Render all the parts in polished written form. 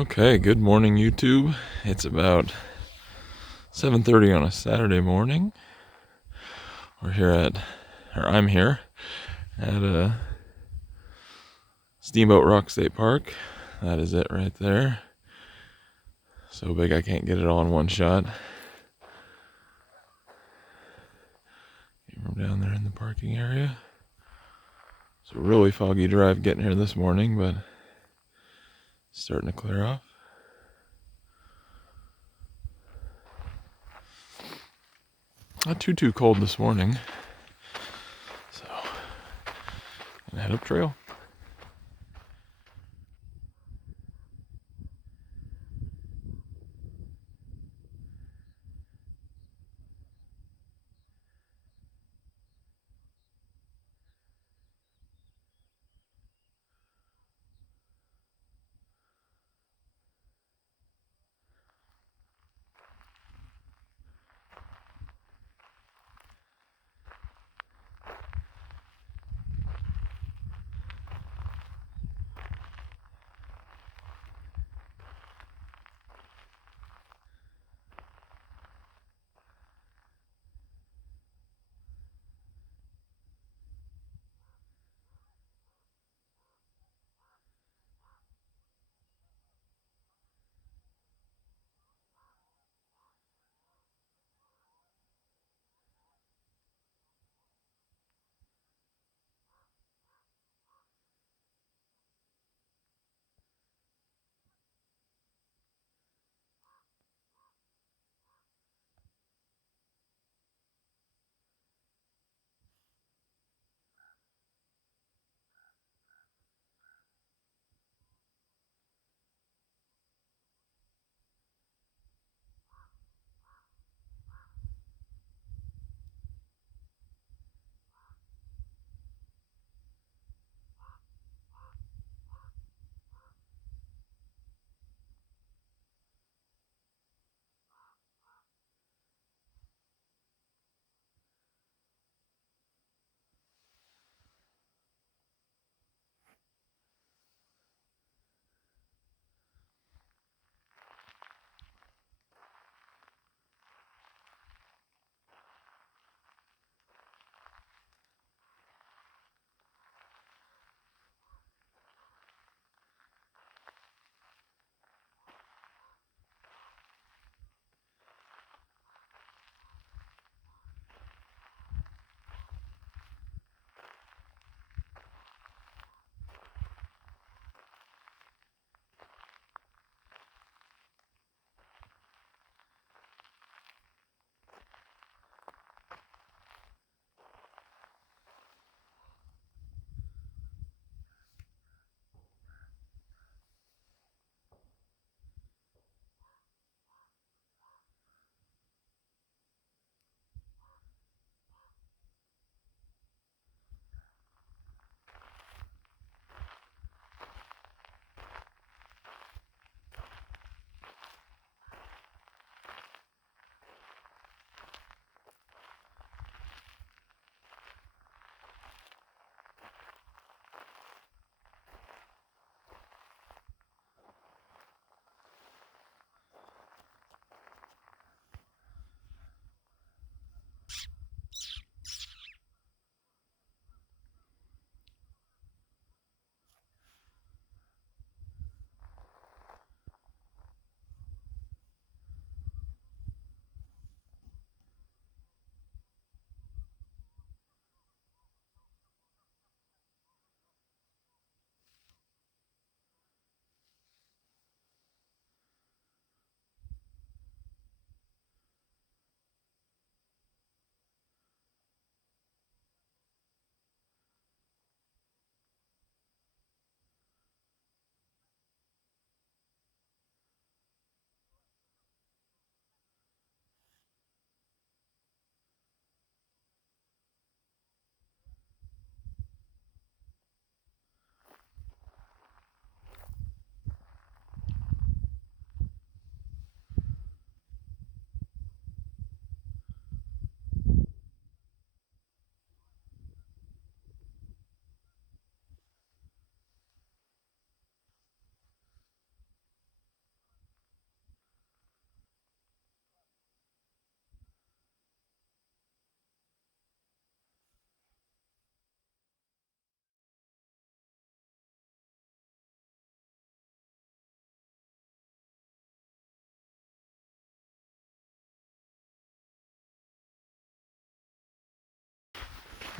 Okay, good morning, YouTube. It's about 7:30 on a Saturday morning. I'm here at Steamboat Rock State Park. That is it right there. So big I can't get it all in one shot. From down there in the parking area. It's a really foggy drive getting here this morning, but it's starting to clear off. Not too cold this morning. So, gonna head up trail.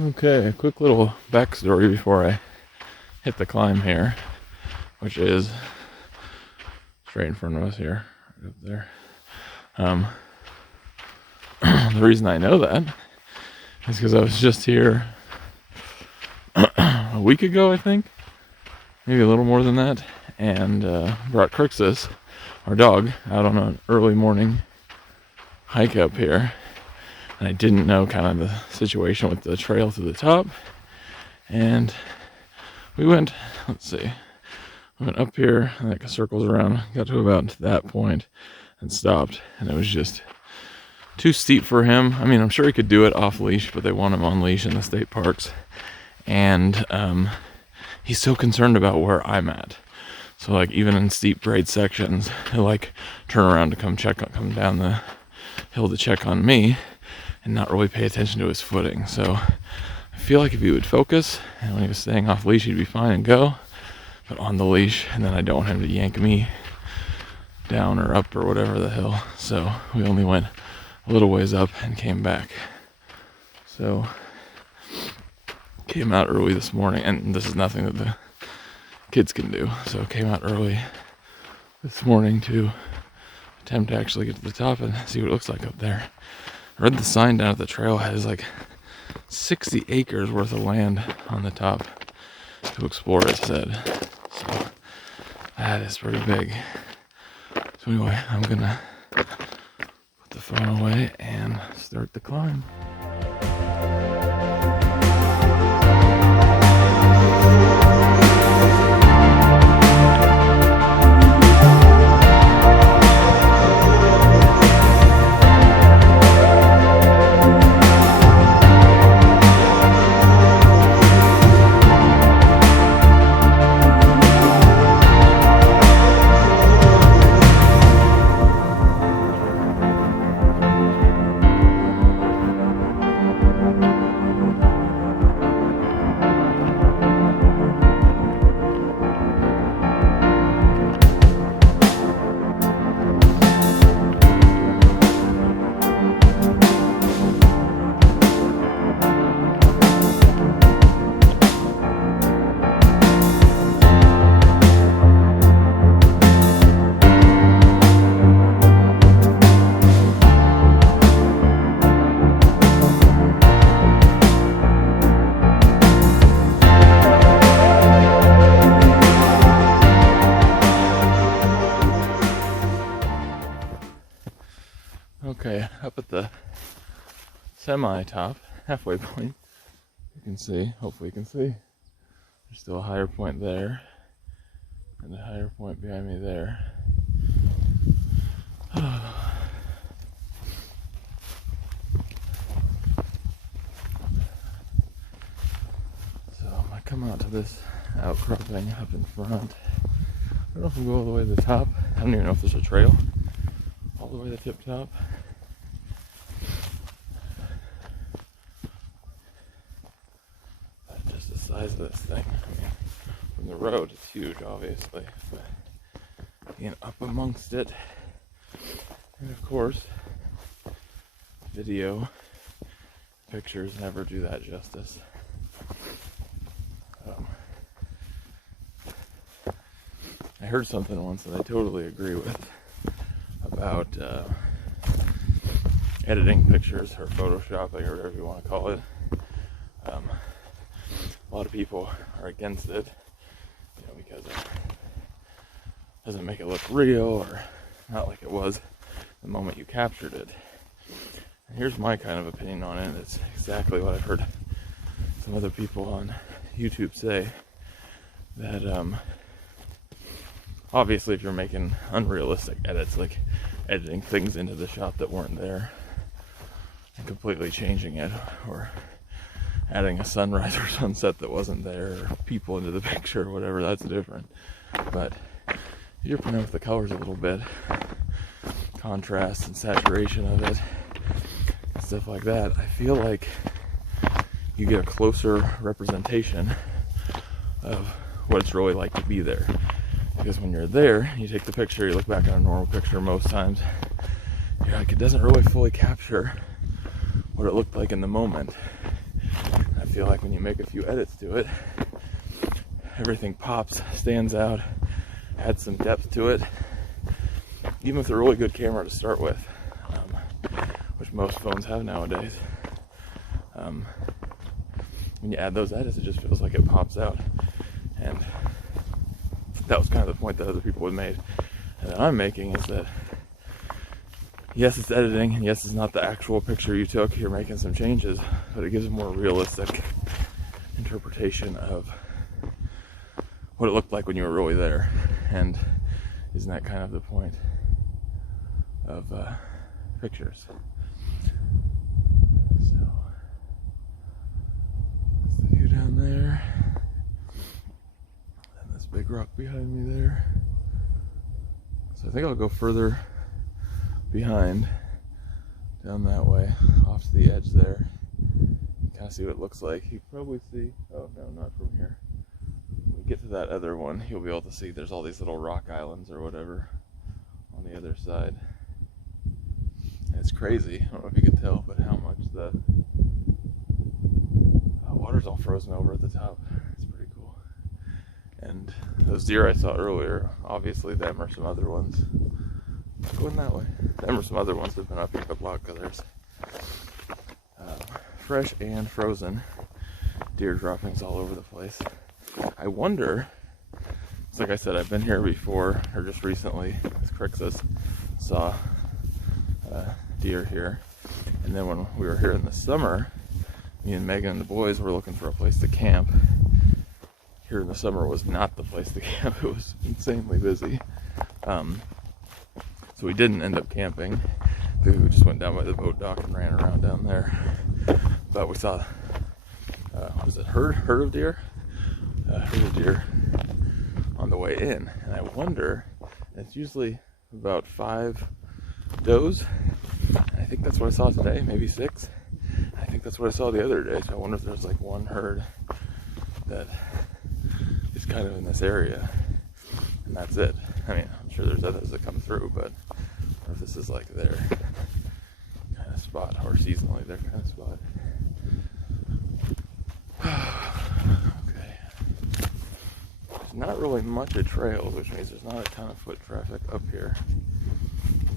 Okay, a quick little backstory before I hit the climb here, which is straight in front of us here, right up there. The reason I know that is because I was just here a week ago, I think, maybe a little more than that, and brought Crixus, our dog, out on an early morning hike up here. And I didn't know kind of the situation with the trail to the top. And we went, we went up here, like circles around, got to about that point and stopped. And it was just too steep for him. I mean, I'm sure he could do it off leash, but they want him on leash in the state parks. And he's so concerned about where I'm at. So like even in steep grade sections, he'll like turn around to come come down the hill to check on me and not really pay attention to his footing. So I feel like if he would focus and when he was staying off leash, he'd be fine and go, but on the leash, and then I don't want him to yank me down or up or whatever the hill. So we only went a little ways up and came back. So came out early this morning, and this is nothing that the kids can do. So came out early this morning to attempt to actually get to the top and see what it looks like up there. I read the sign down at the trailhead is like 60 acres worth of land on the top to explore, it said. So that is pretty big. So anyway, I'm gonna put the phone away and start the climb. Okay, up at the semi-top, halfway point, you can see, hopefully you can see, there's still a higher point there, and a higher point behind me there. So I come out to this outcropping up in front. I don't know if we'll go all the way to the top. I don't even know if there's a trail all the way to the tip top. But just the size of this thing. I mean, from the road, it's huge, obviously, but being up amongst it, and of course, video, pictures never do that justice. I heard something once that I totally agree with about editing pictures or photoshopping or whatever you want to call it. A lot of people are against it, because it doesn't make it look real or not like it was the moment you captured it. And here's my kind of opinion on it. It's exactly what I've heard some other people on YouTube say, that obviously if you're making unrealistic edits, like editing things into the shot that weren't there and completely changing it, or adding a sunrise or sunset that wasn't there, or people into the picture or whatever, that's different. But if you're playing with the colors a little bit, contrast and saturation of it, and stuff like that, I feel like you get a closer representation of what it's really like to be there. Because when you're there, you take the picture, you look back at a normal picture most times, you're like, it doesn't really fully capture what it looked like in the moment. I feel like when you make a few edits to it, everything pops, stands out, adds some depth to it. Even with a really good camera to start with, which most phones have nowadays, when you add those edits, it just feels like it pops out. And that was kind of the point that other people had made, and that I'm making, is that yes, it's editing, and yes, it's not the actual picture you took, you're making some changes, but it gives a more realistic interpretation of what it looked like when you were really there. And isn't that kind of the point of pictures? So that's the view down there, and this big rock behind me there. So I think I'll go further behind, down that way, off to the edge there. Kind of see what it looks like. You can probably see, oh no, not from here. When we get to that other one, you'll be able to see there's all these little rock islands or whatever on the other side. And it's crazy, I don't know if you can tell, but how much the water's all frozen over at the top. It's pretty cool. And those deer I saw earlier, obviously them or some other ones. Going that way. Them or some other ones that have been up here a block, because there's fresh and frozen deer droppings all over the place. I wonder, it's like I said, I've been here before, or just recently, as Crixus, saw deer here. And then when we were here in the summer, me and Megan and the boys were looking for a place to camp. Here in the summer was not the place to camp. It was insanely busy. So we didn't end up camping. We just went down by the boat dock and ran around down there. But we saw, was it herd of deer? Herd of deer on the way in. And I wonder, it's usually about 5 does. I think that's what I saw today, maybe 6. I think that's what I saw the other day. So I wonder if there's like one herd that is kind of in this area, and that's it. I mean, I'm sure there's others that come through, but or if this is like their kind of spot, or seasonally their kind of spot. Okay. There's not really much of trails, which means there's not a ton of foot traffic up here.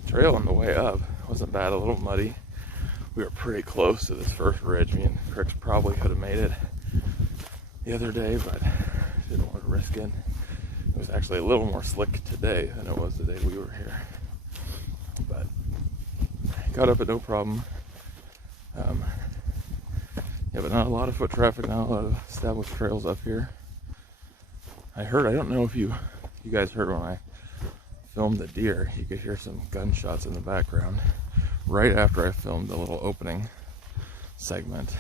The trail on the way up wasn't bad, a little muddy. We were pretty close to this first ridge. Me and Crix probably could have made it the other day, but didn't want to risk it. It was actually a little more slick today than it was the day we were here. But got up at no problem. Yeah, but not a lot of foot traffic, not a lot of established trails up here. I heard, I don't know if you guys heard when I filmed the deer, you could hear some gunshots in the background. Right after I filmed the little opening segment,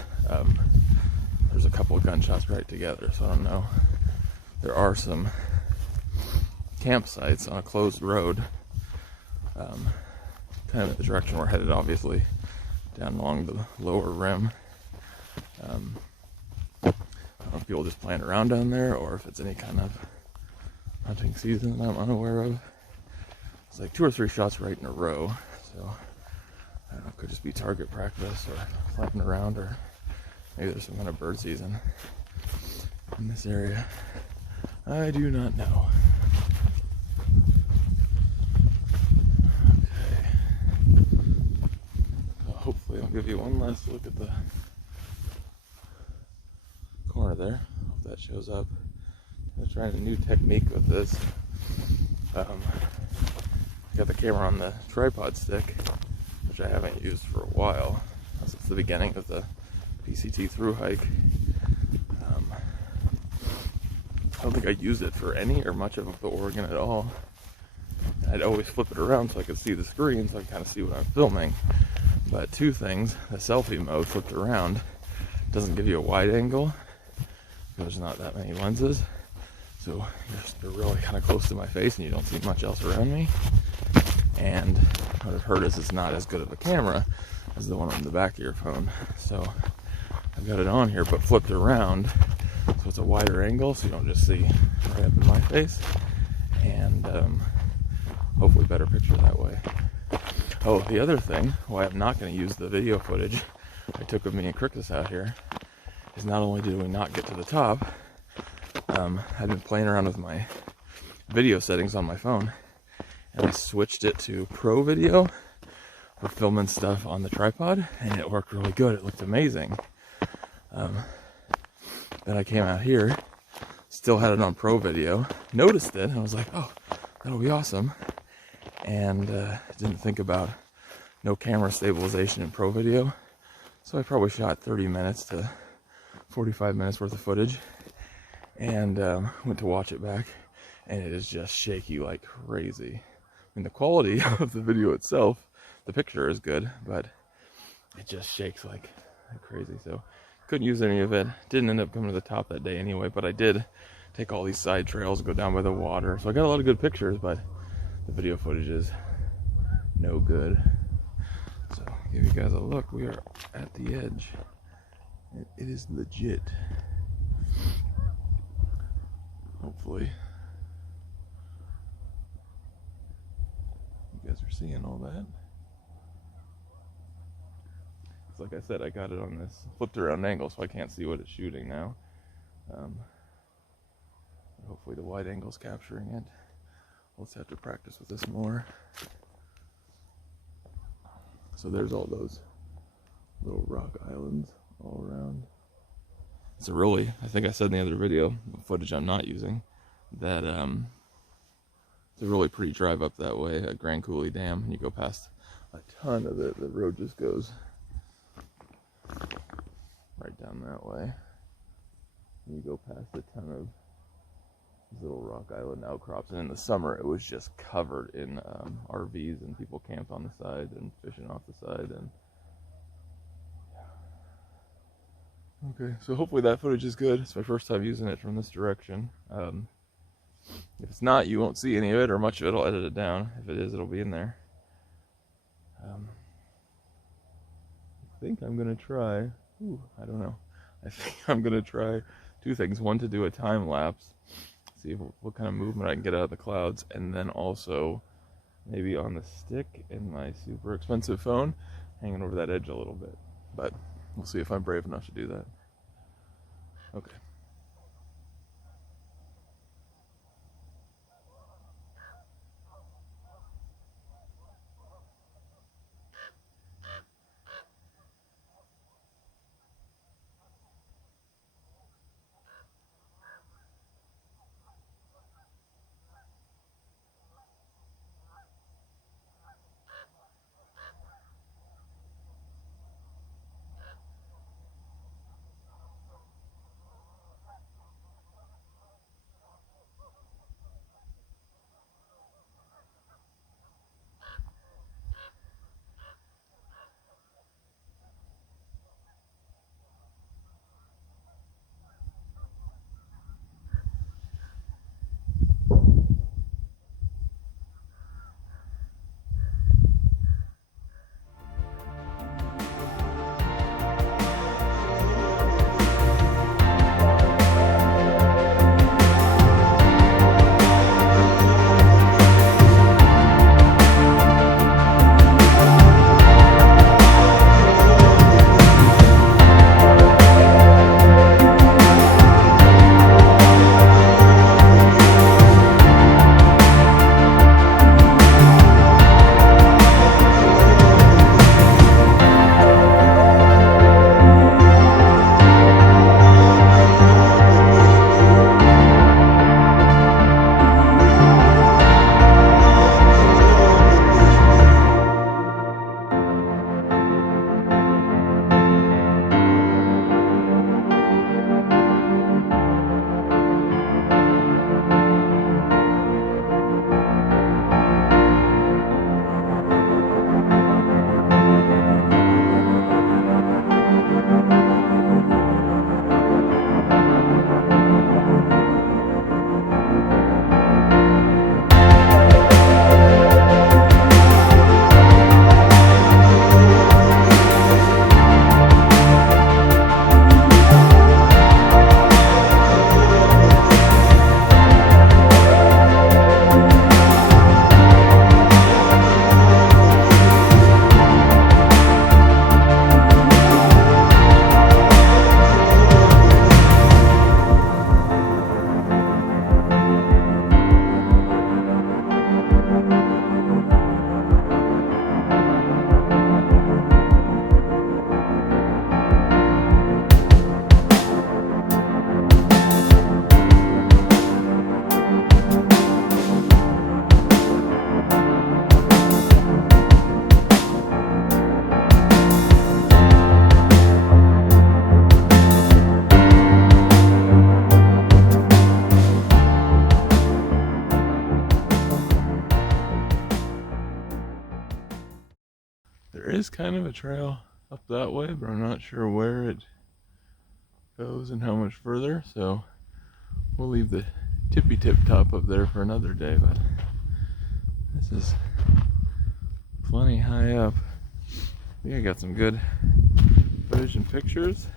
there's a couple of gunshots right together, so I don't know. There are some campsites on a closed road, kind of in the direction we're headed, obviously, down along the lower rim. I don't know if people just playing around down there, or if it's any kind of hunting season that I'm unaware of. It's like 2 or 3 shots right in a row, so I don't know, it could just be target practice or flapping around, or maybe there's some kind of bird season in this area. I do not know. Okay. So hopefully I'll give you one last look at the corner there. Hope that shows up. I'm trying a new technique with this. Got the camera on the tripod stick, which I haven't used for a while, since the beginning of the PCT through hike. I don't think I used it for any or much of the Oregon at all. I'd always flip it around so I could see the screen, so I can kind of see what I'm filming. But 2 things: the selfie mode flipped around doesn't give you a wide angle. There's not that many lenses, so you're really kind of close to my face and you don't see much else around me. And what I've heard is it's not as good of a camera as the one on the back of your phone. So I've got it on here, but flipped around, so it's a wider angle, so you don't just see right up in my face. And hopefully better picture that way. Oh, the other thing, why I'm not going to use the video footage I took of me and Crixus out here, is not only did we not get to the top, I'd been playing around with my video settings on my phone, and I switched it to Pro Video for filming stuff on the tripod, and it worked really good. It looked amazing. Then I came out here, still had it on Pro Video, noticed it, and I was like, oh, that'll be awesome. And didn't think about no camera stabilization in Pro Video. So I probably shot 30 minutes to 45 minutes worth of footage, and went to watch it back, and it is just shaky like crazy. I mean, the quality of the video itself, the picture is good, but it just shakes like crazy. So couldn't use any of it. Didn't end up coming to the top that day anyway, but I did take all these side trails, go down by the water. So I got a lot of good pictures, but the video footage is no good. So give you guys a look. We are at the edge. It is legit. Hopefully you guys are seeing all that. Like I said, I got it on this flipped around angle, so I can't see what it's shooting now. Hopefully the wide angle's capturing it. We'll just have to practice with this more. So there's all those little rock islands all around. It's a really, I think I said in the other video, footage I'm not using, that it's a really pretty drive up that way at Grand Coulee Dam, and you go past a ton of it. The road just goes right down that way. And you go past a ton of these little rock island outcrops, and in the summer it was just covered in RVs, and people camped on the side and fishing off the side. And okay, so hopefully that footage is good. It's my first time using it from this direction. If it's not, you won't see any of it or much of it. I'll edit it down. If it is, it'll be in there. I think I'm gonna try. I don't know. I think I'm gonna try two things. One, to do a time lapse, see what kind of movement I can get out of the clouds, and then also maybe on the stick in my super expensive phone, hanging over that edge a little bit. But we'll see if I'm brave enough to do that. Okay. kind of a trail up that way, but I'm not sure where it goes and how much further, so we'll leave the tippy tip top up there for another day, but this is plenty high up. I think I got some good footage and pictures.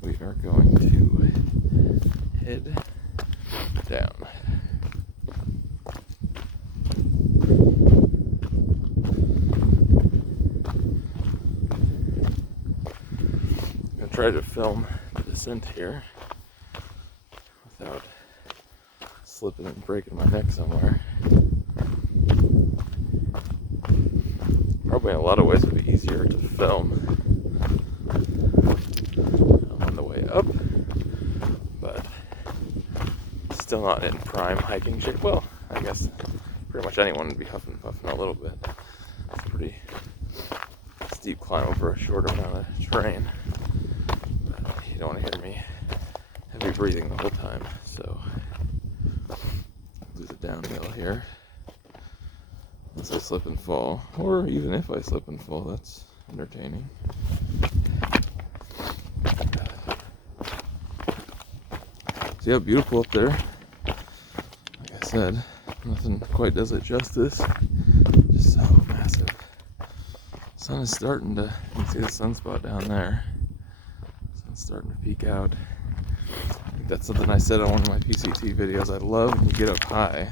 We are going to head down. I'm gonna try to film the descent here without slipping and breaking my neck somewhere. Probably in a lot of ways it would be easier to film on the way up, but still not in prime hiking shape. Well, I guess pretty much anyone would be huffing and puffing a little bit. It's a pretty steep climb over a short amount of terrain, but you don't want to hear me heavy breathing the whole time, so do the downhill here. Unless I slip and fall, or even if I slip and fall, that's entertaining. So yeah, beautiful up there. Like I said, nothing quite does it justice. Just so massive. Sun is starting to, you can see the sunspot down there. Sun's starting to peek out. I think that's something I said on one of my PCT videos. I love when you get up high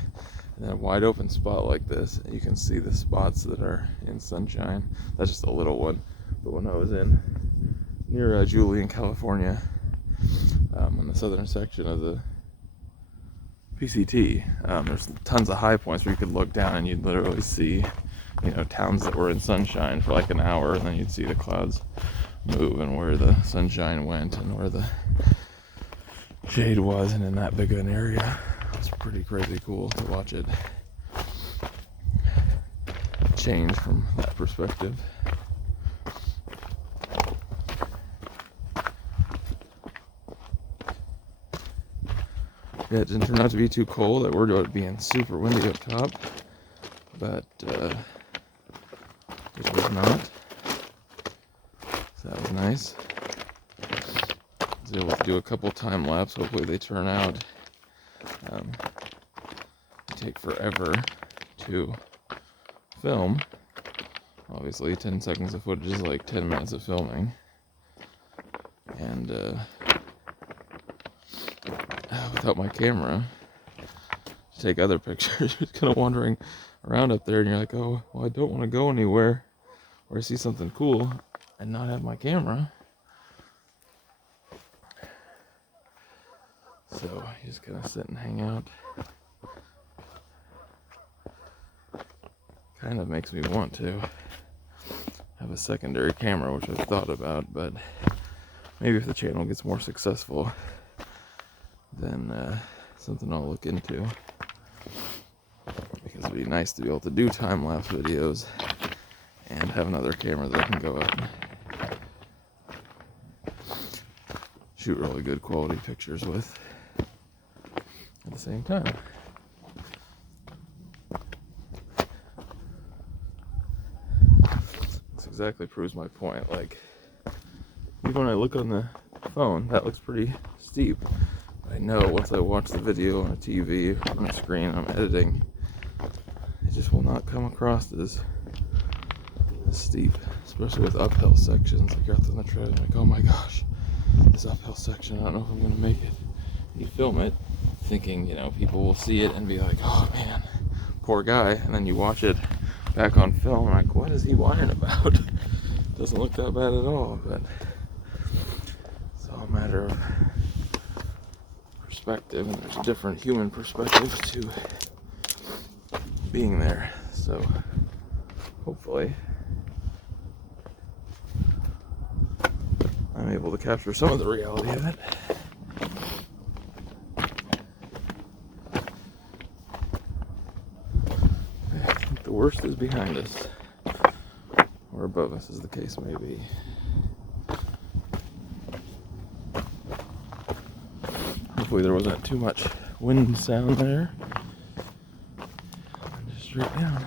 and a wide open spot like this, and you can see the spots that are in sunshine. That's just a little one, but when I was near Julian, California, in the southern section of the PCT, there's tons of high points where you could look down and you'd literally see, towns that were in sunshine for like an hour, and then you'd see the clouds move and where the sunshine went and where the shade was, and in that big of an area. It's pretty crazy cool to watch it change from that perspective. Yeah, it didn't turn out to be too cold. I worried about it being super windy up top, but it was not. So that was nice. I was able to do a couple time lapse. Hopefully they turn out. They take forever to film. Obviously 10 seconds of footage is like 10 minutes of filming, and without my camera to take other pictures, you're kind of wandering around up there and you're like, oh well, I don't want to go anywhere or I see something cool and not have my camera. So you just kind of sit and hang out. Kind of makes me want to have a secondary camera, which I've thought about, but maybe if the channel gets more successful, then something I'll look into. Because it'd be nice to be able to do time-lapse videos and have another camera that I can go out and shoot really good quality pictures with at the same time. This exactly proves my point. Like, even when I look on the phone, that looks pretty steep. But I know once I watch the video on a TV, on a screen, I'm editing, it just will not come across as steep, especially with uphill sections. Like you're out on the trail, and like, oh my gosh, this uphill section, I don't know if I'm gonna make it. You film it thinking, people will see it and be like, oh man, poor guy, and then you watch it back on film and like, what is he whining about? Doesn't look that bad at all, but it's all a matter of perspective, and there's a different human perspective to being there. So hopefully I'm able to capture some of the reality of it. I think the worst is behind us, or above us, as the case may be. Hopefully there wasn't too much wind sound there. And just straight down.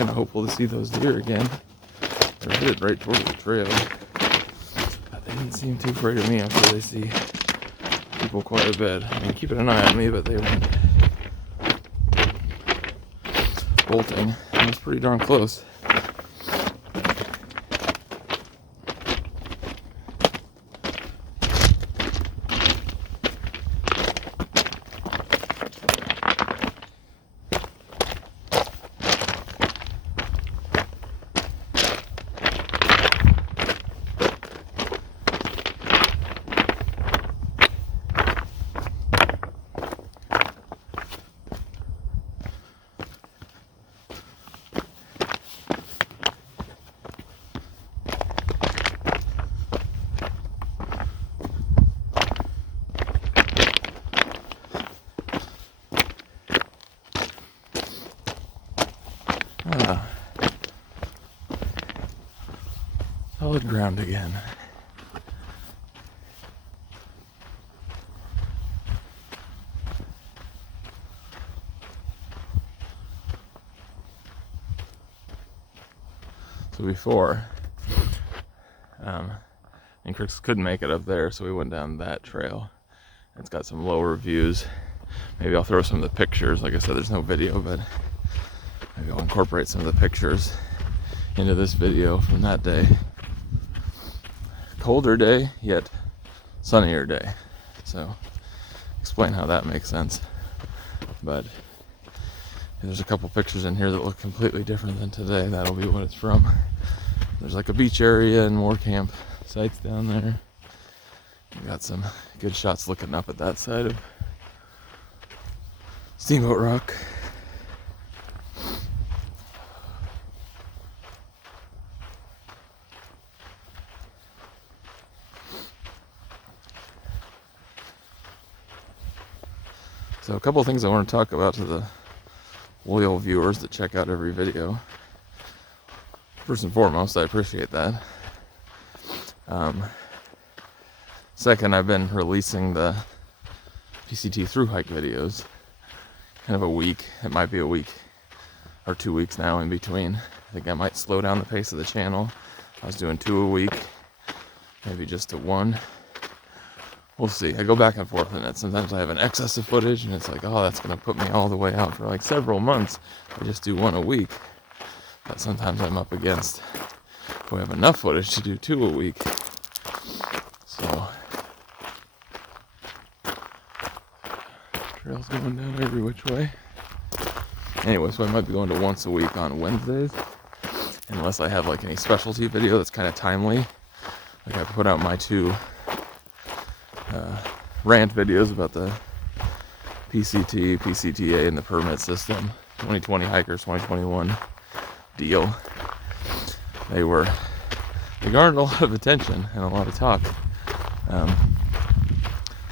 kind of hopeful to see those deer again. They're headed right towards the trail. But they didn't seem too afraid of me. I'm sure they see people quite a bit. I mean, keeping an eye on me, but they weren't bolting. It was pretty darn close. Solid ground again. So before, and Crooks couldn't make it up there, so we went down that trail. It's got some lower views. Maybe I'll throw some of the pictures. Like I said, there's no video, but maybe I'll incorporate some of the pictures into this video from that day. Colder day, yet sunnier day. So, explain how that makes sense. But there's a couple pictures in here that look completely different than today. That'll be what it's from. There's like a beach area and more camp sites down there. We got some good shots looking up at that side of Steamboat Rock. So a couple of things I want to talk about to the loyal viewers that check out every video. First and foremost, I appreciate that. Second, I've been releasing the PCT through hike videos kind of a week. It might be a week or 2 weeks now in between. I think I might slow down the pace of the channel. I was doing 2 a week, maybe just to 1. We'll see. I go back and forth in it. Sometimes I have an excess of footage and it's like, oh, that's going to put me all the way out for like several months. I just do 1 a week. But sometimes I'm up against, if we have enough footage to do 2 a week. So, trail's going down every which way. Anyway, so I might be going to once a week on Wednesdays. Unless I have like any specialty video that's kind of timely. Like I put out my 2 rant videos about the PCT, PCTA, and the permit system. 2020 hikers, 2021 deal. They garnered a lot of attention and a lot of talk.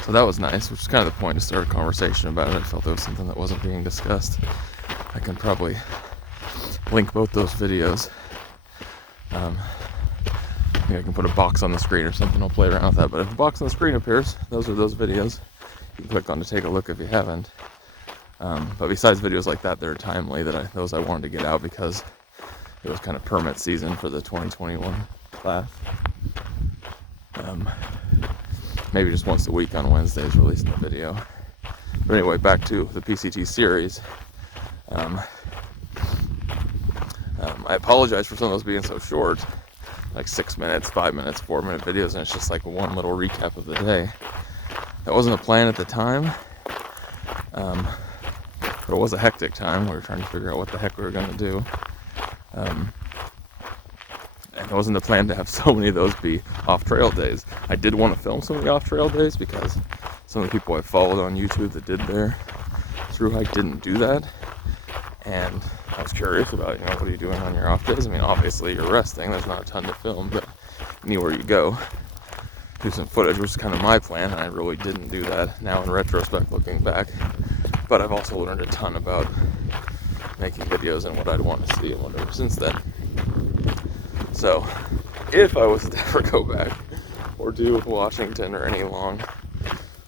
So that was nice, which is kind of the point to start a conversation about it. I felt it was something that wasn't being discussed. I can probably link both those videos. Maybe I can put a box on the screen or something. I'll play around with that. But if the box on the screen appears, those are those videos. You can click on to take a look if you haven't. But besides videos like that, they're timely. Those I wanted to get out because it was kind of permit season for the 2021 class. Maybe just once a week on Wednesdays releasing the video. But anyway, back to the PCT series. I apologize for some of those being so short. Like 6 minutes, 5 minutes, 4-minute videos, and it's just like one little recap of the day. That wasn't a plan at the time, but it was a hectic time. We were trying to figure out what the heck we were going to do. And it wasn't a plan to have so many of those be off-trail days. I did want to film some of the off-trail days because some of the people I followed on YouTube that did their through hike didn't do that. And I was curious about, what are you doing on your off days? I mean, obviously you're resting. There's not a ton to film, but anywhere you go, do some footage, which is kind of my plan, and I really didn't do that now in retrospect, looking back. But I've also learned a ton about making videos and what I'd want to see and whatever since then. So, if I was to ever go back or do Washington or any long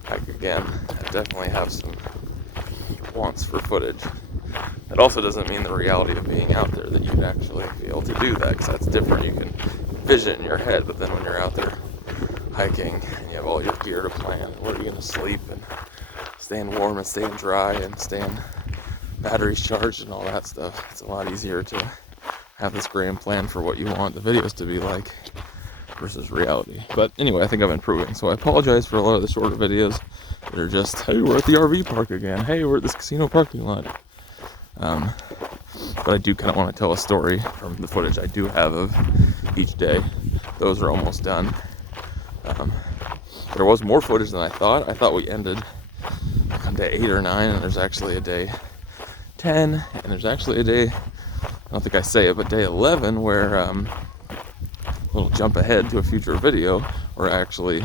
hike again, I definitely have some wants for footage. That also doesn't mean the reality of being out there that you'd actually be able to do that, because that's different. You can vision it in your head, but then when you're out there hiking and you have all your gear to plan, where are you going to sleep and staying warm and staying dry and staying batteries charged and all that stuff, it's a lot easier to have this grand plan for what you want the videos to be like versus reality. But anyway, I think I'm improving, so I apologize for a lot of the shorter videos that are just, hey, we're at the RV park again, hey, we're at this casino parking lot. But I do kind of want to tell a story from the footage I do have of each day. Those are almost done. There was more footage than I thought. I thought we ended on day 8 or 9, and there's actually a day 10, and there's actually a day, I don't think I say it, but day 11, where a little jump ahead to a future video, where I actually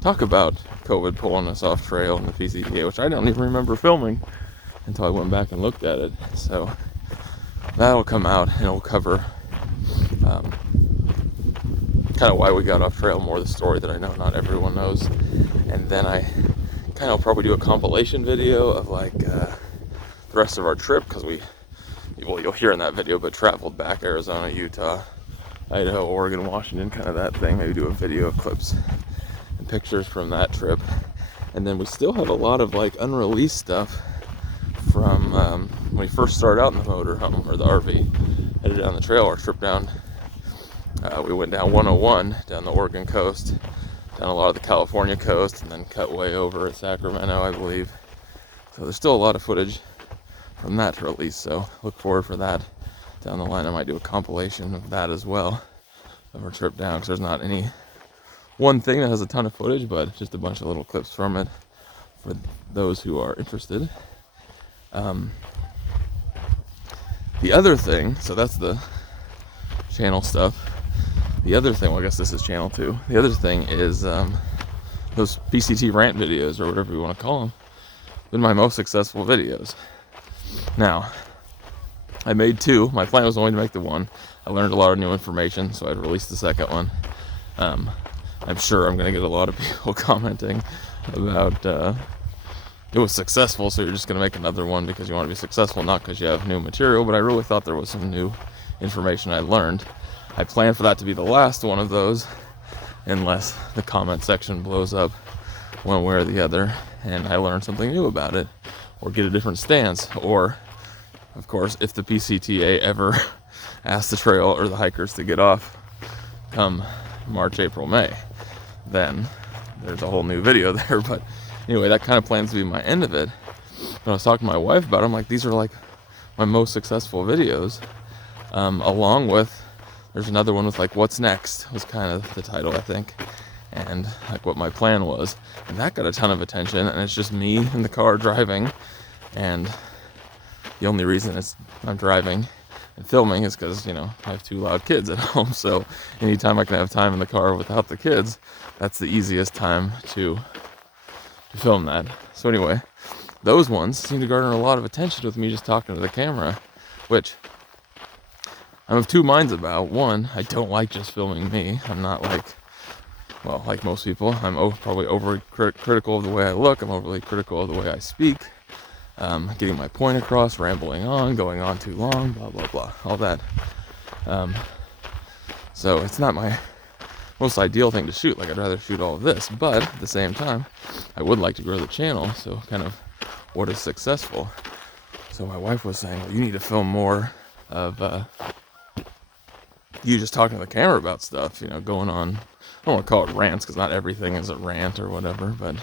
talk about COVID pulling us off trail and the PCTA, which I don't even remember filming until I went back and looked at it. So that'll come out, and it'll cover kind of why we got off trail, more the story that I know not everyone knows. And then I kind of probably do a compilation video of like the rest of our trip, because you'll hear in that video, but traveled back Arizona, Utah, Idaho, Oregon, Washington, kind of that thing. Maybe do a video of clips and pictures from that trip. And then we still have a lot of like unreleased stuff from when we first started out in the motorhome, or the RV, headed down the trail. Our trip down, we went down 101, down the Oregon coast, down a lot of the California coast, and then cut way over at Sacramento, I believe. So there's still a lot of footage from that to release, so look forward for that down the line. I might do a compilation of that as well, of our trip down, because there's not any one thing that has a ton of footage, but just a bunch of little clips from it for those who are interested. The other thing, so that's the channel stuff. The other thing, well, I guess this is channel 2. The other thing is those PCT rant videos, or whatever you want to call them, been my most successful videos. Now, I made 2. My plan was only to make the 1. I learned a lot of new information, so I'd release the second one. I'm sure I'm going to get a lot of people commenting about it was successful, so you're just going to make another one because you want to be successful, not because you have new material. But I really thought there was some new information I learned. I plan for that to be the last one of those, unless the comment section blows up one way or the other and I learn something new about it, or get a different stance, or of course if the PCTA ever asks the trail or the hikers to get off come March, April, May, then there's a whole new video there. But anyway, that kind of plans to be my end of it. When I was talking to my wife about it, I'm like, these are like my most successful videos, along with, there's another one with like what's next was kind of the title, I think, and like what my plan was, and that got a ton of attention. And it's just me in the car driving, and the only reason I'm driving and filming is because, I have 2 loud kids at home. So anytime I can have time in the car without the kids, that's the easiest time to film that. So anyway, those ones seem to garner a lot of attention with me just talking to the camera, which I'm of 2 minds about. One, I don't like just filming me. I'm not like most people, I'm probably overly critical of the way I look. I'm overly critical of the way I speak, getting my point across, rambling on, going on too long, blah, blah, blah, all that. So it's not my most ideal thing to shoot. Like, I'd rather shoot all of this, but at the same time, I would like to grow the channel. So kind of what is successful. So my wife was saying, well, you need to film more of you just talking to the camera about stuff, going on, I don't want to call it rants, because not everything is a rant or whatever, but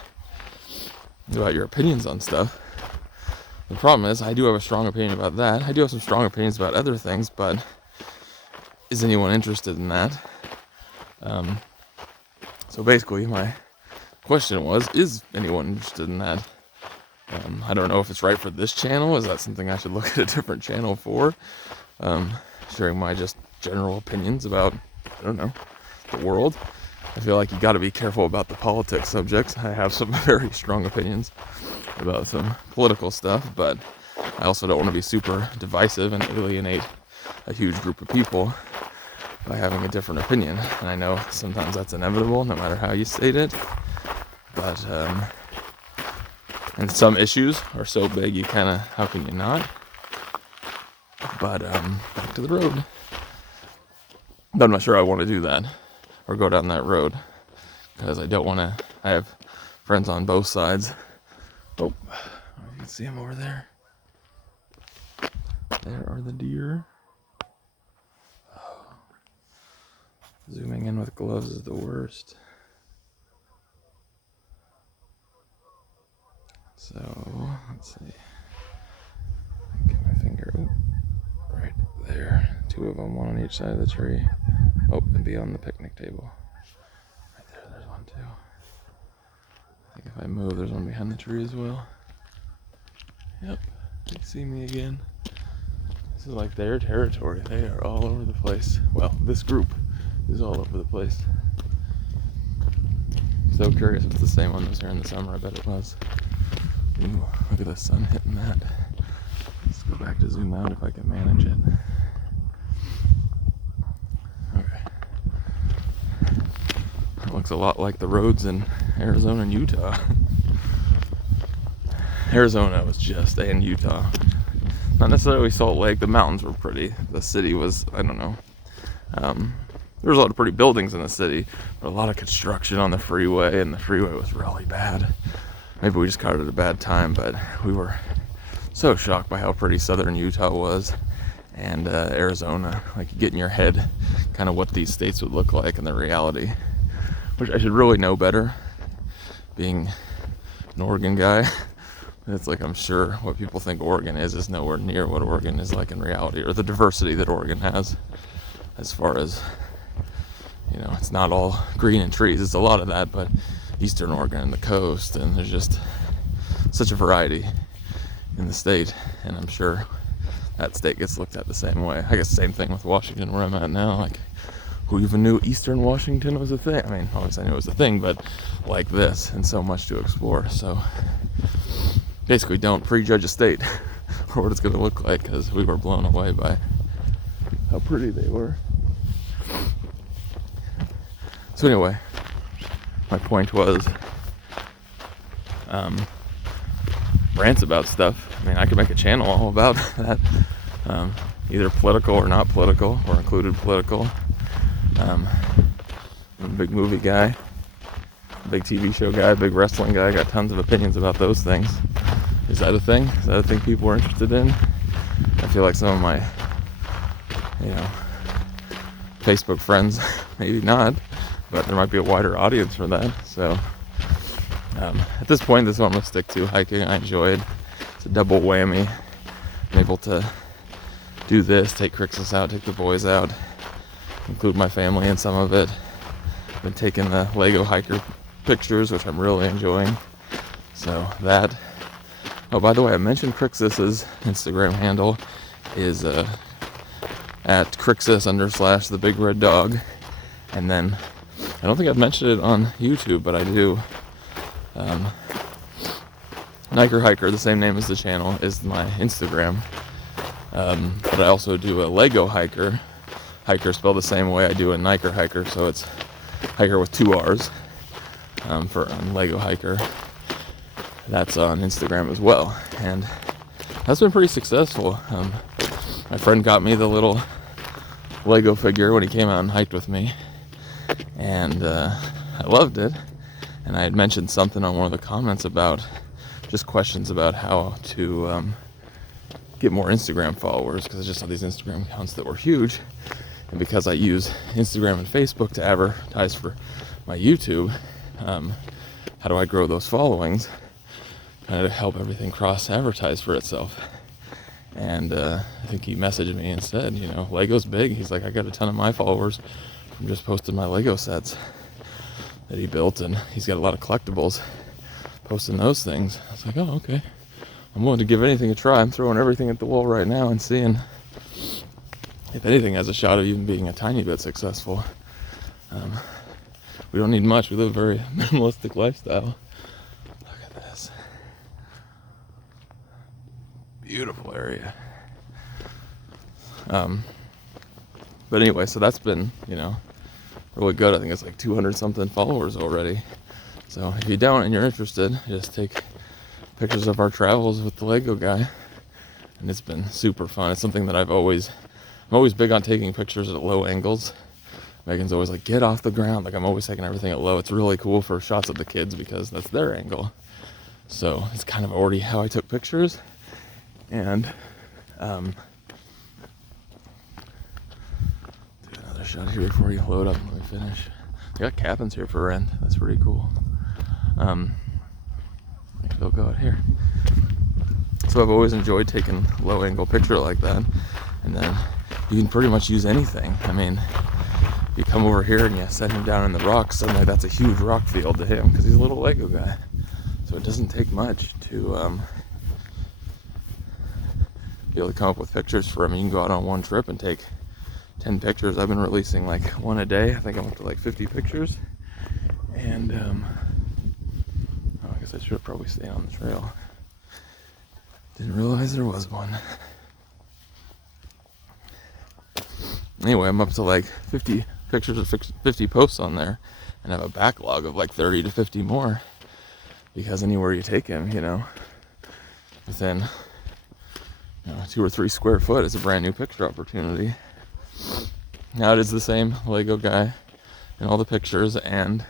about your opinions on stuff. The problem is, I do have a strong opinion about that. I do have some strong opinions about other things, but is anyone interested in that? So basically, my question was, is anyone interested in that? I don't know if it's right for this channel. Is that something I should look at a different channel for? Sharing my just general opinions about, I don't know, the world. I feel like you got to be careful about the politics subjects. I have some very strong opinions about some political stuff, but I also don't want to be super divisive and alienate a huge group of people by having a different opinion. And I know sometimes that's inevitable, no matter how you state it. But, and some issues are so big, how can you not? But back to the road. But I'm not sure I want to do that or go down that road because I don't want to. I have friends on both sides. Oh, you can see them over there. There are the deer. Oh. Zooming in with gloves is the worst. So, let's see. Get my finger right there. 2 of them, 1 on each side of the tree. Oh, and beyond the picnic table. Right there, there's 1 too. I think if I move, there's 1 behind the tree as well. Yep, they see me again. This is like their territory. They are all over the place. Well, this group is all over the place. So curious if it's the same one that was here in the summer. I bet it was. Ooh, look at the sun hitting that. Let's go back to zoom out if I can manage it. Okay. It looks a lot like the roads in Arizona and Utah. Arizona was just, and Utah. Not necessarily Salt Lake. The mountains were pretty. The city was, I don't know. There was a lot of pretty buildings in the city, but a lot of construction on the freeway, and the freeway was really bad. Maybe we just caught it at a bad time, but we were so shocked by how pretty southern Utah was, and Arizona. Like, you get in your head kind of what these states would look like in the reality, which I should really know better, being an Oregon guy. It's like, I'm sure what people think Oregon is nowhere near what Oregon is like in reality, or the diversity that Oregon has, as far as, you know, it's not all green and trees. It's a lot of that, but Eastern Oregon and the coast, and there's just such a variety in the state, and I'm sure that state gets looked at the same way. I guess same thing with Washington, where I'm at now. Like, who even knew Eastern Washington was a thing? I mean, obviously I knew it was a thing, but like this, and so much to explore. So basically, don't prejudge a state or what it's going to look like, because we were blown away by how pretty they were. So anyway, my point was rants about stuff. I mean, I could make a channel all about that, either political or not political, or included political. I'm a big movie guy, big TV show guy, big wrestling guy. I got tons of opinions about those things. Is that a thing? Is that a thing people are interested in? I feel like some of my, you know, Facebook friends, maybe not, but there might be a wider audience for that. So at this point, this is what I'm going to stick to. Hiking, I enjoy it. It's a double whammy. I'm able to do this, take Crixus out, take the boys out, include my family in some of it. I've been taking the Lego hiker pictures, which I'm really enjoying. So that. Oh, by the way, I mentioned Crixus's Instagram handle is at Crixus _ the big red dog. And then I don't think I've mentioned it on YouTube, but I do. Niker Hiker, the same name as the channel, is my Instagram. But I also do a Lego hiker. Hiker spelled the same way I do a Niker Hiker, so it's hiker with 2 R's for Lego Hiker. That's on Instagram as well, and that's been pretty successful. My friend got me the little Lego figure when he came out and hiked with me, and I loved it. And I had mentioned something on one of the comments about just questions about how to get more Instagram followers, because I just saw these Instagram accounts that were huge, and because I use Instagram and Facebook to advertise for my YouTube, how do I grow those followings? Kind of help everything cross-advertise for itself. And I think he messaged me and said, you know, Lego's big. He's like, I got a ton of my followers from just posting my Lego sets that he built, and he's got a lot of collectibles, posting those things. I was like, oh, okay. I'm willing to give anything a try. I'm throwing everything at the wall right now and seeing if anything has a shot of even being a tiny bit successful. We don't need much. We live a very minimalistic lifestyle. Look at this. Beautiful area. But anyway, so that's been, you know, really good. I think it's like 200 something followers already. So if you don't and you're interested, just take pictures of our travels with the Lego guy, and it's been super fun. It's something that I'm always big on taking pictures at low angles. Megan's always like, get off the ground. Like, I'm always taking everything at low. It's really cool for shots of the kids because that's their angle. So it's kind of already how I took pictures. And do another shot here before you load up and let me finish. I got cabins here for rent. That's pretty cool. They'll go out here. So I've always enjoyed taking low angle picture like that. And then you can pretty much use anything. I mean, you come over here and you set him down in the rocks, suddenly that's a huge rock field to him because he's a little Lego guy. So it doesn't take much to be able to come up with pictures for him. You can go out on one trip and take 10 pictures. I've been releasing like one a day. I think I'm up to like 50 pictures. And I guess I should have probably stayed on the trail. Didn't realize there was one. Anyway, I'm up to like 50 pictures of 50 posts on there, and I have a backlog of like 30 to 50 more, because anywhere you take him, you know, within 2 or 3 square foot is a brand new picture opportunity. Now it is the same Lego guy in all the pictures, and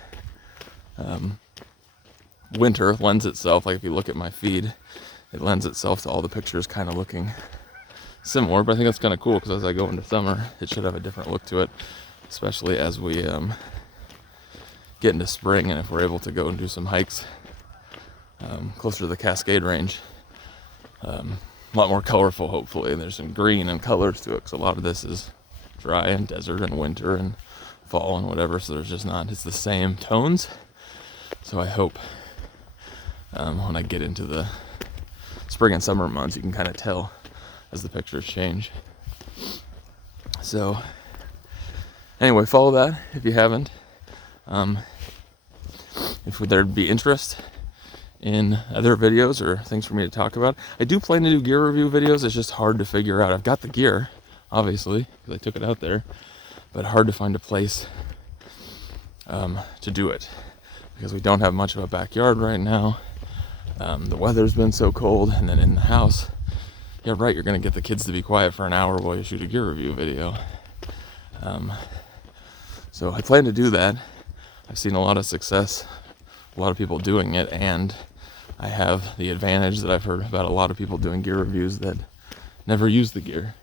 winter lends itself, like if you look at my feed, it lends itself to all the pictures kind of looking similar, but I think that's kind of cool because as I go into summer, it should have a different look to it, especially as we get into spring, and if we're able to go and do some hikes closer to the Cascade Range. A lot more colorful, hopefully. There's some green and colors to it because a lot of this is dry and desert and winter and fall and whatever, so there's just not, it's the same tones. So I hope when I get into the spring and summer months, you can kind of tell as the pictures change. So anyway, follow that if you haven't. If there'd be interest in other videos or things for me to talk about, I do plan to do gear review videos. It's just hard to figure out. I've got the gear, obviously, because I took it out there, but hard to find a place to do it because we don't have much of a backyard right now. The weather's been so cold, and then in the house, yeah, right, you're going to get the kids to be quiet for an hour while you shoot a gear review video. So I plan to do that. I've seen a lot of success, a lot of people doing it, and I have the advantage that I've heard about a lot of people doing gear reviews that never use the gear.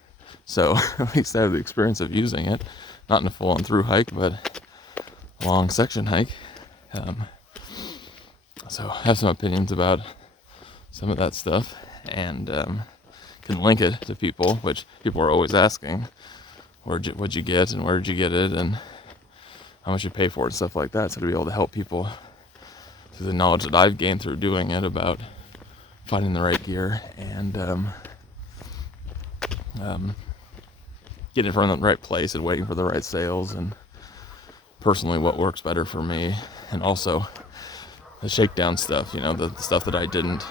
So at least I have the experience of using it, not in a full-on through hike, but a long section hike. So I have some opinions about some of that stuff, and can link it to people, which people are always asking, what'd you get and where did you get it and how much you pay for it and stuff like that. So to be able to help people through the knowledge that I've gained through doing it about finding the right gear and getting it from the right place and waiting for the right sales, and personally what works better for me, and also the shakedown stuff, you know, the stuff that I didn't.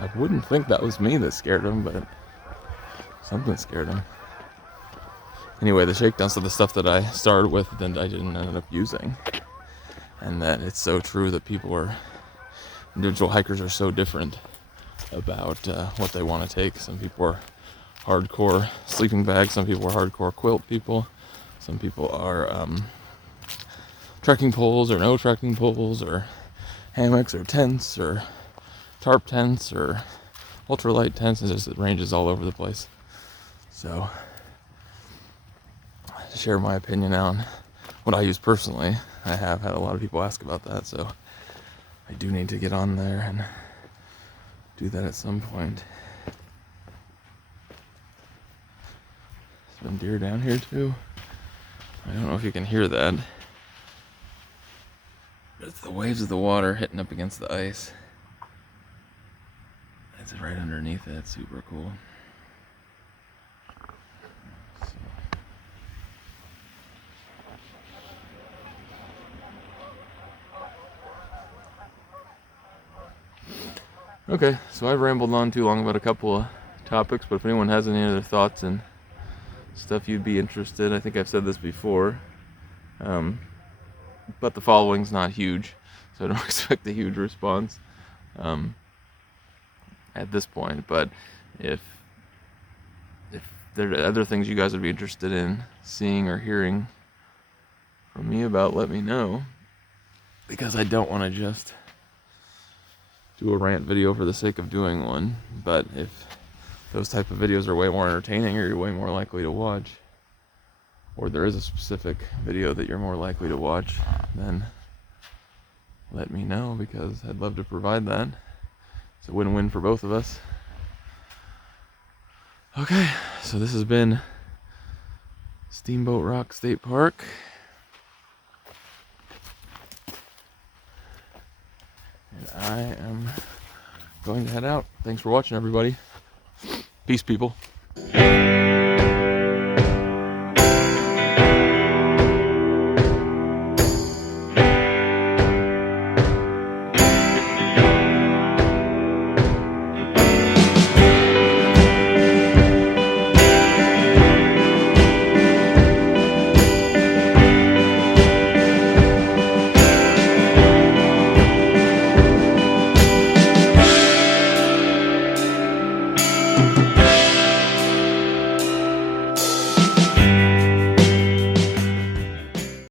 I wouldn't think that was me that scared him, but something scared him. Anyway, the shakedowns of the stuff that I started with then I didn't end up using. And that it's so true that individual hikers are so different about what they want to take. Some people are hardcore sleeping bags, some people are hardcore quilt people, some people are trekking poles or no trekking poles, or hammocks or tents or tarp tents or ultralight tents. It ranges all over the place. So to share my opinion on what I use personally, I have had a lot of people ask about that, so I do need to get on there and do that at some point. Some deer down here too. I don't know if you can hear that. But it's the waves of the water hitting up against the ice. It's right underneath it. It's super cool. Okay, so I've rambled on too long about a couple of topics, but if anyone has any other thoughts and stuff you'd be interested, I think I've said this before, but the following's not huge, so I don't expect a huge response at this point. But if there are other things you guys would be interested in seeing or hearing from me about, let me know, because I don't want to just do a rant video for the sake of doing one. But if those type of videos are way more entertaining, or you're way more likely to watch, or there is a specific video that you're more likely to watch, then let me know, because I'd love to provide that. It's a win-win for both of us. Okay, so this has been Steamboat Rock State Park. And I am going to head out. Thanks for watching, everybody. Peace, people.